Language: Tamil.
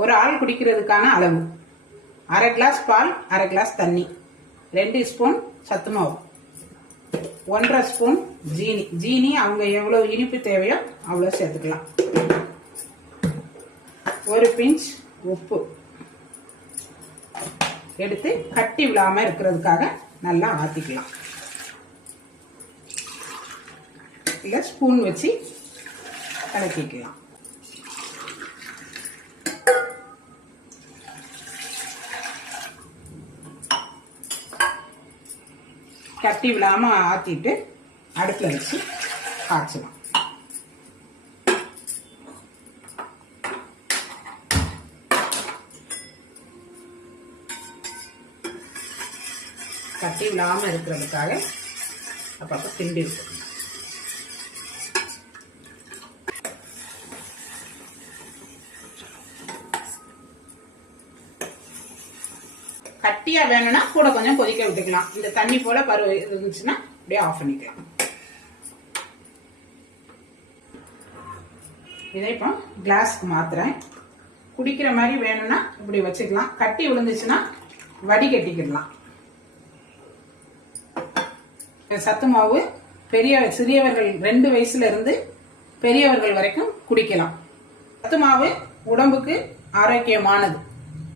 ஒரு ஆள் குடிக்கிறதுக்கான அளவு 1/2 கிளாஸ் பால், 1/2 கிளாஸ் தண்ணி, 2 ஸ்பூன் சத்து மாவு, 1/2 ஸ்பூன் ஜீனி. ஜீனி அவங்க எவ்வளவு இனிப்பு தேவையோ அவ்வளோ சேர்த்துக்கலாம். ஒரு பிஞ்ச் உப்பு எடுத்து கட்டி விழாம இருக்கிறதுக்காக நல்லா ஆத்திக்கலாம். இல்ல ஸ்பூன் வச்சு கலக்கிக்கலாம். கட்டி விழாம ஆத்திட்டு அடுப்புல வச்சு காய்ச்சலாம். கட்டி விழாம இருக்கிறதுக்காக அப்பப்ப கிண்டி விட்டுக்கணும். கட்டியா வேணும்னா கூட கொஞ்சம் கொதிக்க விட்டுக்கலாம். இந்த தண்ணி போல பருவ இருந்துச்சுன்னா அப்படியே ஆஃப் பண்ணிக்கலாம். இதை இப்போ கிளாஸ்க்கு மாத்துறேன். குடிக்கிற மாதிரி வேணும்னா இப்படி வச்சுக்கலாம். கட்டி விழுந்துச்சுன்னா வடிகட்டிக்கலாம். சத்து மாவு சிறியவர்கள் 2 வயசுல இருந்து பெரியவர்கள் வரைக்கும் குடிக்கலாம். சத்து மாவு உடம்புக்கு ஆரோக்கியமானது.